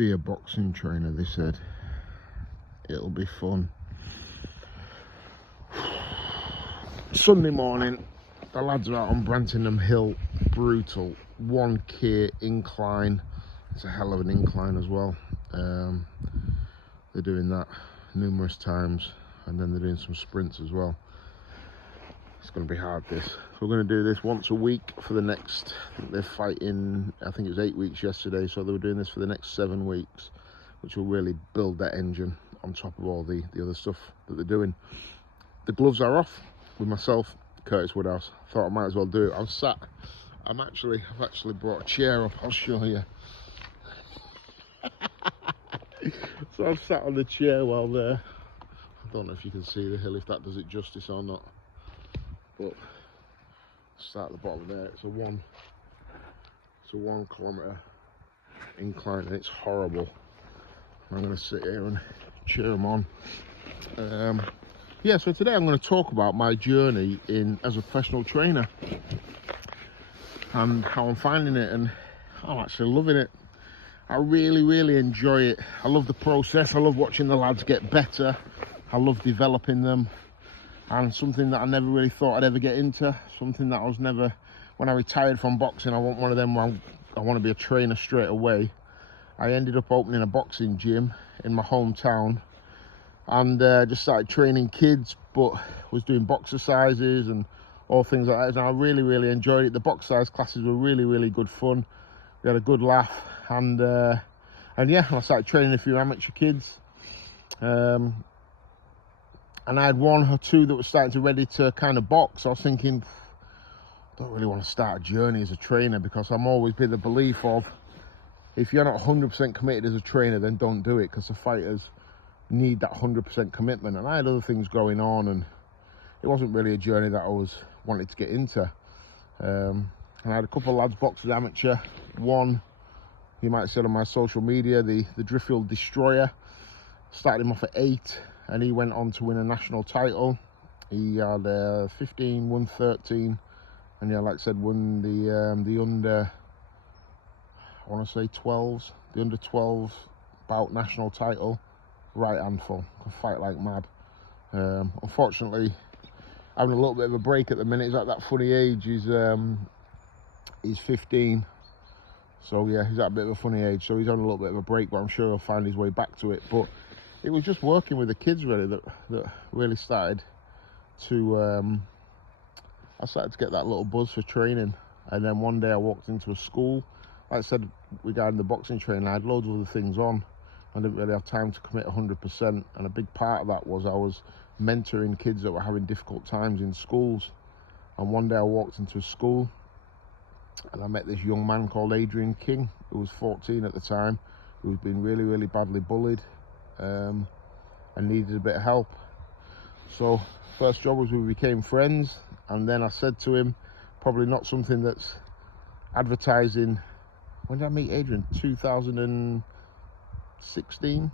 be a boxing trainer, they said. It'll be fun. Sunday morning, the lads are out on Brantingham Hill. Brutal 1k incline. It's a hell of an incline as well. They're doing that numerous times, and then they're doing some sprints as well. It's going to be hard, this. So we're going to do this once a week for the next, I think they're fighting, I think it was 8 weeks yesterday, so they were doing this for the next 7 weeks, which will really build that engine on top of all the other stuff that they're doing. The gloves are off with myself, Curtis Woodhouse. Thought I might as well do it. I've actually brought a chair up, I'll show you. So I've sat on the chair while there. I don't know if you can see the hill, if that does it justice or not. But start at the bottom there. It's a 1 kilometre incline, and it's horrible. I'm going to sit here and cheer them on. Yeah, so today I'm going to talk about my journey as a professional trainer and how I'm finding it, and I'm actually loving it. I really enjoy it. I love the process. I love watching the lads get better. I love developing them, and something that I never really thought I'd ever get into, something that I was never, when I retired from boxing, I want one of them where I want to be a trainer straight away. I ended up opening a boxing gym in my hometown, and just started training kids, but was doing boxercises and all things like that, and I really enjoyed it. The box size classes were really good fun. We had a good laugh, and yeah, I started training a few amateur kids, and I had 1 or 2 that were starting to ready to kind of box. I was thinking, I don't really want to start a journey as a trainer, because I'm always been the belief of, if you're not 100% committed as a trainer, then don't do it, because the fighters need that 100% commitment. And I had other things going on, and it wasn't really a journey that I was wanting to get into. And I had a couple of lads boxers amateur. One, you might have said on my social media, the Driffield Destroyer. Started him off at 8, and he went on to win a national title. He had 15, won 13, and yeah, like I said, won the under, I want to say 12s, the under 12 bout national title. Right handful, can fight like mad. Unfortunately, having a little bit of a break at the minute. He's at that funny age. He's 15, so yeah, he's at a bit of a funny age, so he's on a little bit of a break, but I'm sure he'll find his way back to it. But it was just working with the kids really that really started to I started to get that little buzz for training. And then one day I walked into a school, like I said regarding the boxing training, I had loads of other things on. I didn't really have time to commit 100%, and a big part of that was I was mentoring kids that were having difficult times in schools. And one day I walked into a school, and I met this young man called Adrian King, who was 14 at the time, who was being really badly bullied, and needed a bit of help. So first job was we became friends, and then I said to him, probably not something that's advertising. When did I meet Adrian? 2016,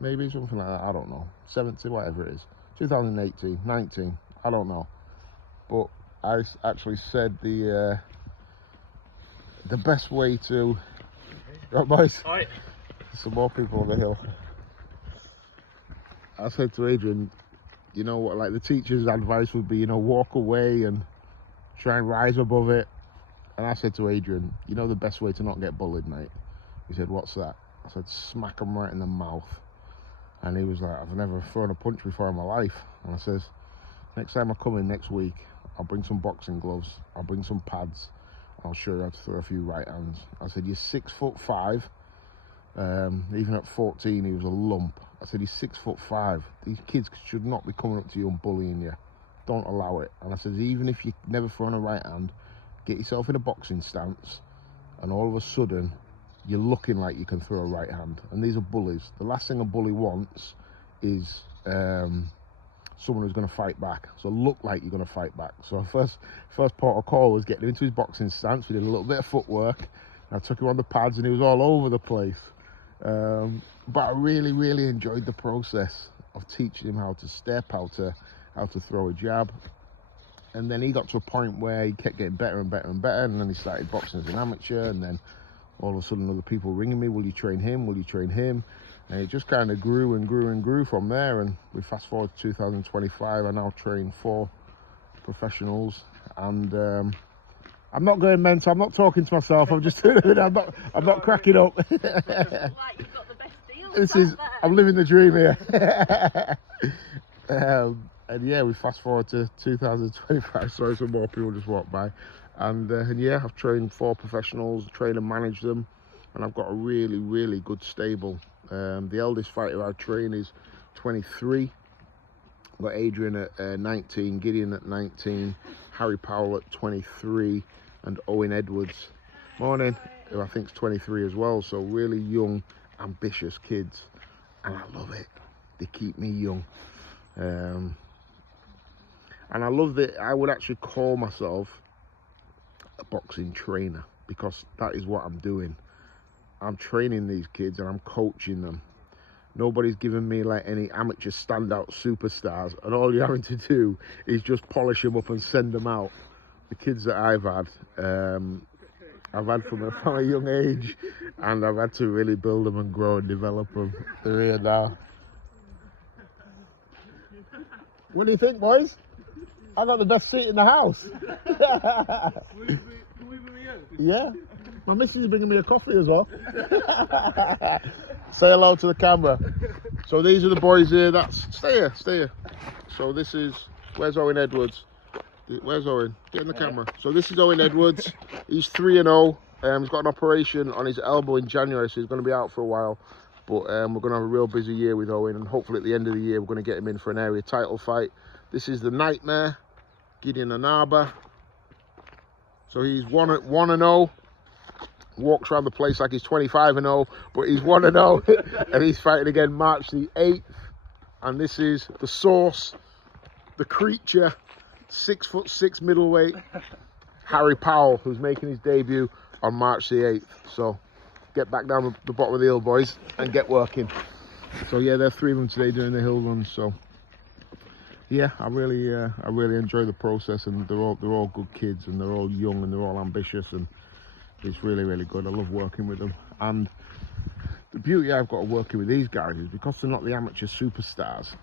maybe, something like that. I don't know, 70, whatever it is, 2018, 19, I don't know. But I actually said the best way to, right boys, Hi. some more people on the hill. I said to Adrian, you know what, like the teacher's advice would be, you know, walk away and try and rise above it. And I said to Adrian, you know the best way to not get bullied, mate? He said, what's that? I said, smack him right in the mouth. And he was like, I've never thrown a punch before in my life. And I says, next time I come in next week, I'll bring some boxing gloves, I'll bring some pads, I'll show you how to throw a few right hands. I said, you're 6'5". Even at 14, he was a lump. I said, he's 6'5". These kids should not be coming up to you and bullying you. Don't allow it. And I said, even if you never thrown a right hand, get yourself in a boxing stance, and all of a sudden, you're looking like you can throw a right hand. And these are bullies. The last thing a bully wants is someone who's going to fight back. So look like you're going to fight back. So first port of call was getting him into his boxing stance. We did a little bit of footwork. I took him on the pads, and he was all over the place. But I really enjoyed the process of teaching him how to step, how to throw a jab. And then he got to a point where he kept getting better and better, and then he started boxing as an amateur, and then all of a sudden other people ringing me, will you train him, will you train him? And it just kind of grew and grew and grew from there. And we fast forward to 2025, I now train 4 professionals. And I'm not going mental, I'm not talking to myself, I'm just I'm not cracking up. Like you've got the best deals. I'm living the dream here. And yeah, we fast forward to 2025. Sorry, some more people just walked by. And yeah, I've trained 4 professionals, trained and managed them, and I've got a really, really good stable. The eldest fighter I train is 23. I've got Adrian at 19, Gideon at 19, Harry Powell at 23, and Owen Edwards, morning, who I think is 23 as well. So really young, ambitious kids, and I love it. They keep me young. And I love that I would actually call myself a boxing trainer, because that is what I'm doing. I'm training these kids and I'm coaching them. Nobody's giving me like any amateur standout superstars, and all you're having to do is just polish them up and send them out. The kids that I've had from a young age, and I've had to really build them and grow and develop them. They're here now. What do you think, boys? I got the best seat in the house. Can we bring me out? Yeah. My missus is bringing me a coffee as well. Say hello to the camera. So these are the boys here. Stay here. So this is, where's Owen Edwards? Where's Owen? Get in the camera. So this is Owen Edwards. He's 3-0. He's got an operation on his elbow in January, so he's going to be out for a while. But we're going to have a real busy year with Owen, and hopefully at the end of the year we're going to get him in for an area title fight. This is the Nightmare, Gideon Anaba. So he's 1-0. Walks around the place like he's 25-0, but he's 1-0, and he's fighting again March the 8th. And this is the Source, the Creature, 6'6" middleweight, Harry Powell, who's making his debut on March the 8th. So get back down the bottom of the hill, boys, and get working. So yeah, there are 3 of them today doing the hill run. So yeah, I really enjoy the process, and they're all good kids, and they're all young, and they're all ambitious, and it's really, really good. I love working with them. And the beauty I've got of working with these guys is because they're not the amateur superstars,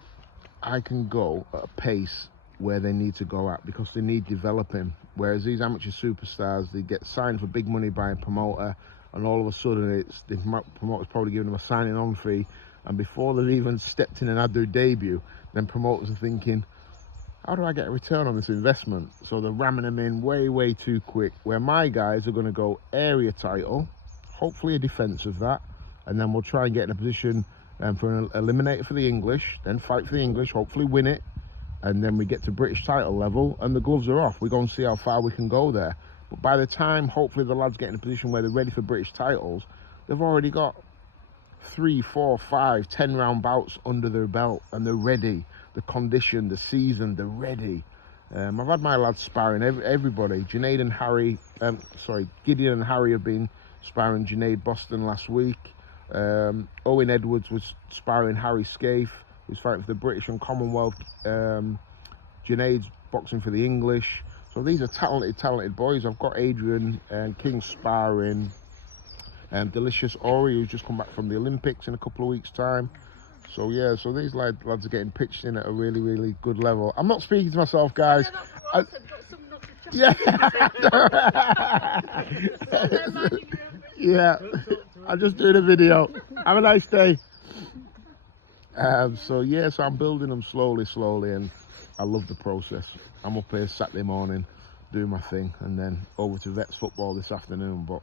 I can go at a pace where they need to go at, because they need developing. Whereas these amateur superstars, they get signed for big money by a promoter, and all of a sudden the promoter's probably giving them a signing on fee, and before they've even stepped in and had their debut, then promoters are thinking, how do I get a return on this investment? So they're ramming them in way too quick, where my guys are going to go area title, hopefully a defence of that, and then we'll try and get in a position for an eliminator for the English, then fight for the English, hopefully win it, and then we get to British title level and the gloves are off. We're going to see how far we can go there. But by the time hopefully the lads get in a position where they're ready for British titles, they've already got 3, 4, 5, 10 round bouts under their belt, and they're ready. The condition, the season, they're ready. I've had my lads sparring, everybody. Junaid and Harry, Gideon and Harry have been sparring Junaid Boston last week. Owen Edwards was sparring Harry Scaife, who's fighting for the British and Commonwealth. Junaid's boxing for the English. So these are talented boys. I've got Adrian and King sparring, Delicious Ori, who's just come back from the Olympics in a couple of weeks' time. So yeah, so these lads are getting pitched in at a really good level. I'm not speaking to myself, guys. Yeah. Yeah. I'm just doing a video. Have a nice day. So yeah, so I'm building them slowly, and I love the process. I'm up here Saturday morning doing my thing, and then over to Vets football this afternoon. But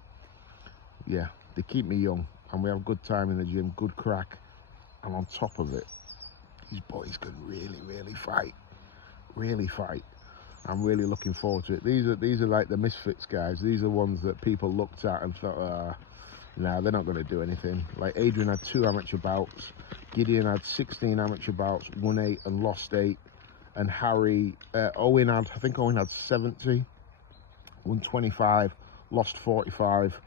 yeah, they keep me young, and we have a good time in the gym, good crack. And on top of it, these boys can really fight. I'm really looking forward to it. These are like the misfits guys. These are ones that people looked at and thought, nah, they're not going to do anything. Like Adrian had 2 amateur bouts, Gideon had 16 amateur bouts, won 8 and lost 8, and Owen had 70, won 25, lost 45.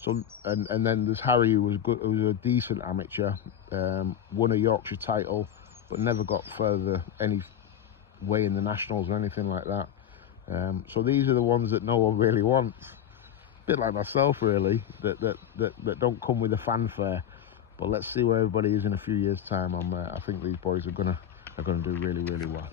So and then there's Harry, who was good, who was a decent amateur, won a Yorkshire title, but never got further any way in the nationals or anything like that. So these are the ones that no one really wants. bit like myself really, that don't come with a fanfare. But let's see where everybody is in a few years' time. I think these boys are gonna do really, really well.